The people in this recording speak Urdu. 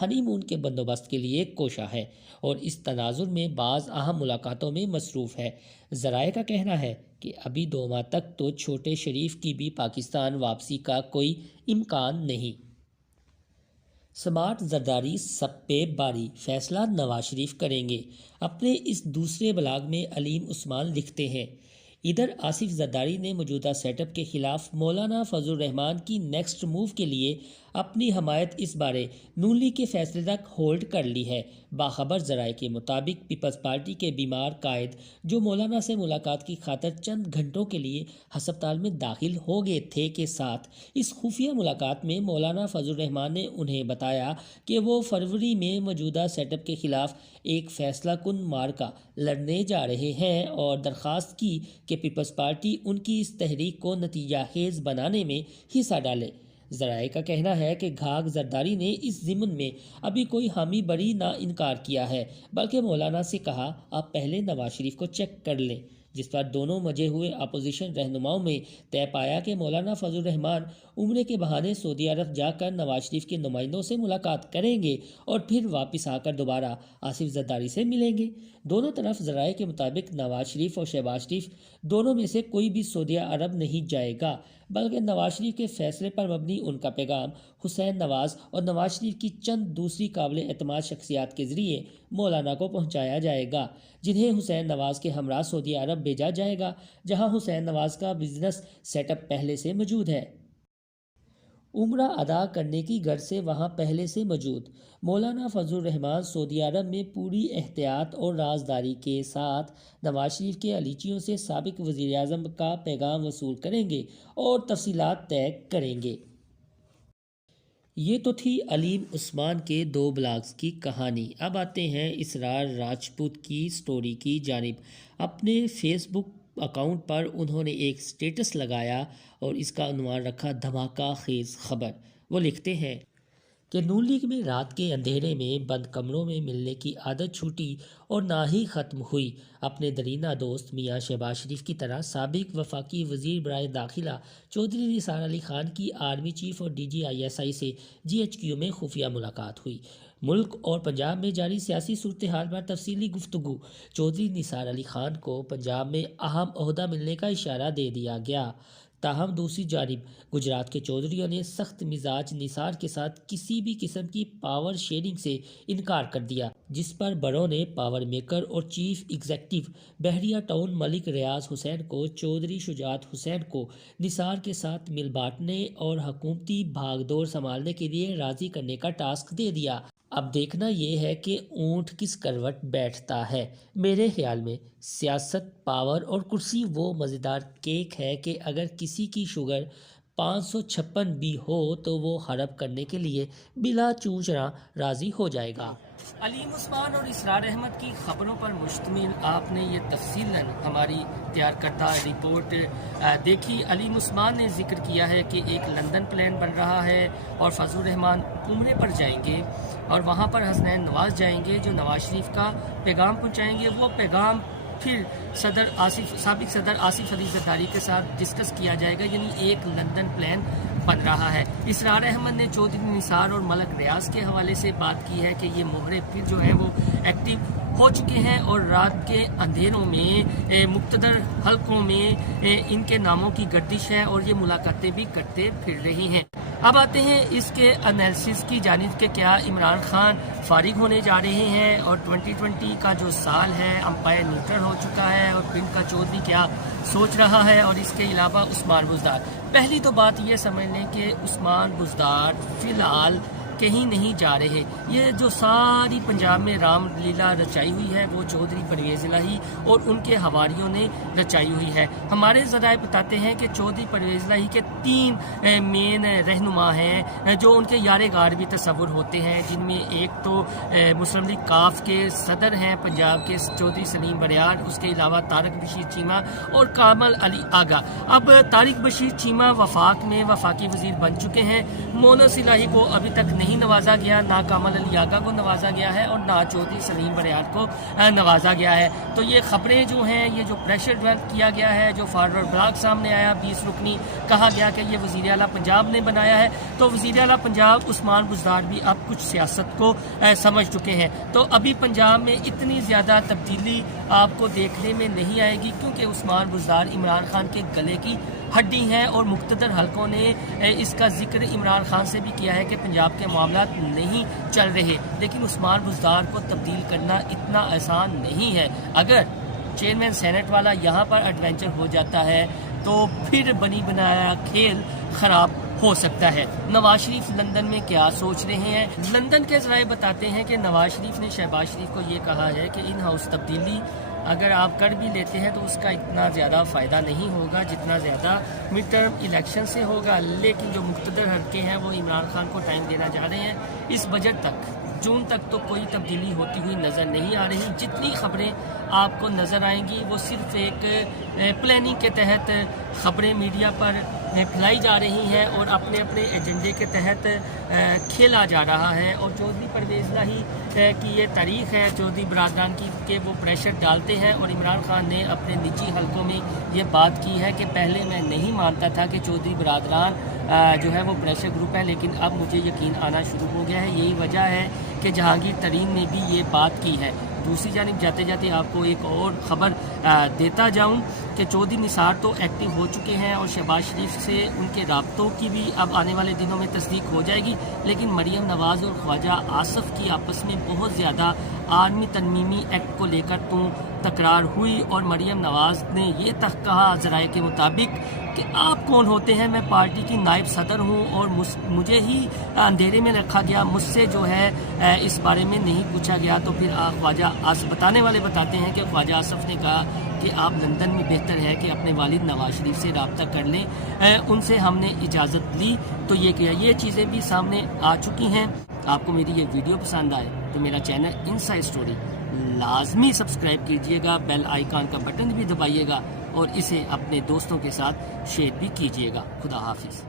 ہنی مون کے بندوبست کے لیے کوشاں ہے اور اس تناظر میں بعض اہم ملاقاتوں میں مصروف ہے۔ ذرائع کا کہنا ہے کہ ابھی 2 ماہ تک تو چھوٹے شریف کی بھی پاکستان واپسی کا کوئی امکان نہیں۔ سمارٹ زرداری سب پہ باری، فیصلہ نواز شریف کریں گے۔ اپنے اس دوسرے بلاگ میں علیم عثمان لکھتے ہیں، ادھر آصف زرداری نے موجودہ سیٹ اپ کے خلاف مولانا فضل الرحمان کی نیکسٹ موو کے لیے اپنی حمایت اس بارے نون لیگ کے فیصلے تک ہولڈ کر لی ہے۔ باخبر ذرائع کے مطابق پیپلز پارٹی کے بیمار قائد جو مولانا سے ملاقات کی خاطر چند گھنٹوں کے لیے ہسپتال میں داخل ہو گئے تھے کے ساتھ اس خفیہ ملاقات میں مولانا فضل الرحمان نے انہیں بتایا کہ وہ فروری میں موجودہ سیٹ اپ کے خلاف ایک فیصلہ کن معرکہ لڑنے جا رہے ہیں اور درخواست کی کہ پیپلز پارٹی ان کی اس تحریک کو نتیجہ خیز بنانے میں حصہ ڈالے۔ ذرائع کا کہنا ہے کہ گھاگ زرداری نے اس ضمن میں ابھی کوئی حامی بری نہ انکار کیا ہے، بلکہ مولانا سے کہا آپ پہلے نواز شریف کو چیک کر لیں، جس پر دونوں مجے ہوئے اپوزیشن رہنماؤں میں طے پایا کہ مولانا فضل الرحمان عمرے کے بہانے سعودی عرب جا کر نواز شریف کے نمائندوں سے ملاقات کریں گے اور پھر واپس آ کر دوبارہ آصف زرداری سے ملیں گے۔ دونوں طرف ذرائع کے مطابق نواز شریف اور شہباز شریف دونوں میں سے کوئی بھی سعودی عرب نہیں جائے گا، بلکہ نواز شریف کے فیصلے پر مبنی ان کا پیغام حسین نواز اور نواز شریف کی چند دوسری قابل اعتماد شخصیات کے ذریعے مولانا کو پہنچایا جائے گا، جنہیں حسین نواز کے ہمراہ سعودی عرب بھیجا جائے گا، جہاں حسین نواز کا بزنس سیٹ اپ پہلے سے موجود ہے۔ عمرہ ادا کرنے کی غرض سے وہاں پہلے سے موجود مولانا فضل الرحمان سعودی عرب میں پوری احتیاط اور رازداری کے ساتھ نواز شریف کے الیچیوں سے سابق وزیر اعظم کا پیغام وصول کریں گے اور تفصیلات طے کریں گے۔ یہ تو تھی علیم عثمان کے 2 بلاگز کی کہانی۔ اب آتے ہیں اسرار راجپوت کی سٹوری کی جانب۔ اپنے فیس بک اکاؤنٹ پر انہوں نے ایک سٹیٹس لگایا اور اس کا عنوان رکھا دھماکہ خیز خبر۔ وہ لکھتے ہیں کہ نون لیگ میں رات کے اندھیرے میں بند کمروں میں ملنے کی عادت چھوٹی اور نہ ہی ختم ہوئی۔ اپنے درینہ دوست میاں شہباز شریف کی طرح سابق وفاقی وزیر برائے داخلہ چودھری نثار علی خان کی آرمی چیف اور DGISI سے GHQ میں خفیہ ملاقات ہوئی۔ ملک اور پنجاب میں جاری سیاسی صورتحال پر تفصیلی گفتگو۔ چودھری نثار علی خان کو پنجاب میں اہم عہدہ ملنے کا اشارہ دے دیا گیا، تاہم دوسری جانب گجرات کے چودھریوں نے سخت مزاج نثار کے ساتھ کسی بھی قسم کی پاور شیئرنگ سے انکار کر دیا، جس پر بڑوں نے پاور میکر اور چیف ایگزیکٹو بحریہ ٹاؤن ملک ریاض حسین کو چودھری شجاعت حسین کو نثار کے ساتھ مل بانٹنے اور حکومتی بھاگ دوڑ سنبھالنے کے لیے راضی کرنے کا ٹاسک دے دیا۔ اب دیکھنا یہ ہے کہ اونٹ کس کروٹ بیٹھتا ہے۔ میرے خیال میں سیاست، پاور اور کرسی وہ مزیدار کیک ہے کہ اگر کسی کی شوگر 556 بھی ہو تو وہ حرب کرنے کے لیے بلا چونچنا راضی ہو جائے گا۔ علیم عثمان اور اسرار احمد کی خبروں پر مشتمل آپ نے یہ تفصیلاً ہماری تیار کردہ رپورٹ دیکھی۔ علیم عثمان نے ذکر کیا ہے کہ ایک لندن پلان بن رہا ہے اور فضل الرحمان عمرے پر جائیں گے اور وہاں پر حسنین نواز جائیں گے جو نواز شریف کا پیغام پہنچائیں گے۔ وہ پیغام پھر سابق صدر آصف علی زرداری کے ساتھ ڈسکس کیا جائے گا، یعنی ایک لندن پلان بن رہا ہے۔ اسرار احمد نے چودھری نثار اور ملک ریاض کے حوالے سے بات کی ہے کہ یہ مہرے پھر جو ہے وہ ایکٹیو ہو چکے ہیں اور رات کے اندھیروں میں مقتدر حلقوں میں ان کے ناموں کی گردش ہے اور یہ ملاقاتیں بھی کرتے پھر رہی ہیں۔ اب آتے ہیں اس کے انالیسس کی جانب کہ کیا عمران خان فارغ ہونے جا رہے ہیں اور 2020 کا جو سال ہے امپائر نیوٹرل ہو چکا ہے اور پنڈ کا چودھری کیا سوچ رہا ہے، اور اس کے علاوہ عثمان بزدار۔ پہلی تو بات یہ سمجھ لیں کہ عثمان بزدار فی الحال کہیں نہیں جا رہے۔ یہ جو ساری پنجاب میں رام لیلا رچائی ہوئی ہے وہ چودھری پرویز الہی اور ان کے حواریوں نے رچائی ہوئی ہے۔ ہمارے ذرائع بتاتے ہیں کہ چودھری پرویز الہی کے 3 مین رہنما ہیں جو ان کے یار غار بھی تصور ہوتے ہیں، جن میں ایک تو مسلم لیگ کاف کے صدر ہیں پنجاب کے چودھری سلیم بریار، اس کے علاوہ طارق بشیر چیمہ اور کامل علی آغا۔ اب طارق بشیر چیمہ وفاق میں وفاقی وزیر بن چکے ہیں، مونس الہی کو ابھی تک نہیں نہیں نوازا گیا، نہ کامل علی آقا کو نوازا گیا ہے اور نہ چودھری سلیم بریار کو نوازا گیا ہے۔ تو یہ خبریں جو ہیں، یہ جو پریشر ڈیولپ کیا گیا ہے، جو فارورڈ بلاک سامنے آیا 20 رکنی، کہا گیا کہ یہ وزیر اعلیٰ پنجاب نے بنایا ہے، تو وزیر اعلیٰ پنجاب عثمان بزدار بھی اب کچھ سیاست کو سمجھ چکے ہیں۔ تو ابھی پنجاب میں اتنی زیادہ تبدیلی آپ کو دیکھنے میں نہیں آئے گی، کیونکہ عثمان بزدار عمران خان کے گلے کی ہڈی ہیں اور مقتدر حلقوں نے اس کا ذکر عمران خان سے بھی کیا ہے کہ پنجاب کے معاملات نہیں چل رہے، لیکن عثمان بزدار کو تبدیل کرنا اتنا آسان نہیں ہے۔ اگر چیئرمین سینٹ والا یہاں پر ایڈونچر ہو جاتا ہے تو پھر بنی بنایا کھیل خراب ہو سکتا ہے۔ نواز شریف لندن میں کیا سوچ رہے ہیں؟ لندن کے ذرائع بتاتے ہیں کہ نواز شریف نے شہباز شریف کو یہ کہا ہے کہ ان ہاؤس تبدیلی اگر آپ کر بھی لیتے ہیں تو اس کا اتنا زیادہ فائدہ نہیں ہوگا جتنا زیادہ مڈ ٹرم الیکشن سے ہوگا، لیکن جو مقتدر حلقے ہیں وہ عمران خان کو ٹائم دینا چاہ رہے ہیں۔ اس بجٹ تک، جون تک تو کوئی تبدیلی ہوتی ہوئی نظر نہیں آ رہی۔ جتنی خبریں آپ کو نظر آئیں گی وہ صرف ایک پلاننگ کے تحت خبریں میڈیا پر پھیلائی جا رہی ہیں اور اپنے اپنے ایجنڈے کے تحت کھیلا جا رہا ہے۔ اور چودھری پرویز لاہی کی یہ تاریخ ہے چودھری برادران کی کہ وہ پریشر ڈالتے ہیں، اور عمران خان نے اپنے نجی حلقوں میں یہ بات کی ہے کہ پہلے میں نہیں مانتا تھا کہ چودھری برادران جو ہے وہ پریشر گروپ ہے، لیکن اب مجھے یقین آنا شروع ہو گیا ہے۔ یہی وجہ ہے کہ جہانگیر ترین نے بھی یہ بات کی ہے۔ دوسری جانب جاتے جاتے آپ کو ایک اور خبر دیتا جاؤں کہ چودھری نثار تو ایکٹیو ہو چکے ہیں اور شہباز شریف سے ان کے رابطوں کی بھی اب آنے والے دنوں میں تصدیق ہو جائے گی، لیکن مریم نواز اور خواجہ آصف کی آپس میں بہت زیادہ آرمی ترمیمی ایکٹ کو لے کر تو تکرار ہوئی، اور مریم نواز نے یہ تک کہا ذرائع کے مطابق کہ آپ کون ہوتے ہیں، میں پارٹی کی نائب صدر ہوں اور مجھے ہی اندھیرے میں رکھا گیا، مجھ سے جو ہے اس بارے میں نہیں پوچھا گیا۔ تو پھر خواجہ آصف بتانے والے بتاتے ہیں کہ خواجہ آصف نے کہا کہ آپ لندن میں بہتر ہے کہ اپنے والد نواز شریف سے رابطہ کر لیں، ان سے ہم نے اجازت لی تو یہ کیا۔ یہ چیزیں بھی سامنے آ چکی ہیں۔ آپ کو میری یہ ویڈیو پسند آئے تو میرا چینل انسائیڈ اسٹوری لازمی سبسکرائب کیجئے گا، بیل آئیکن کا بٹن بھی دبائیے گا اور اسے اپنے دوستوں کے ساتھ شیئر بھی کیجئے گا۔ خدا حافظ۔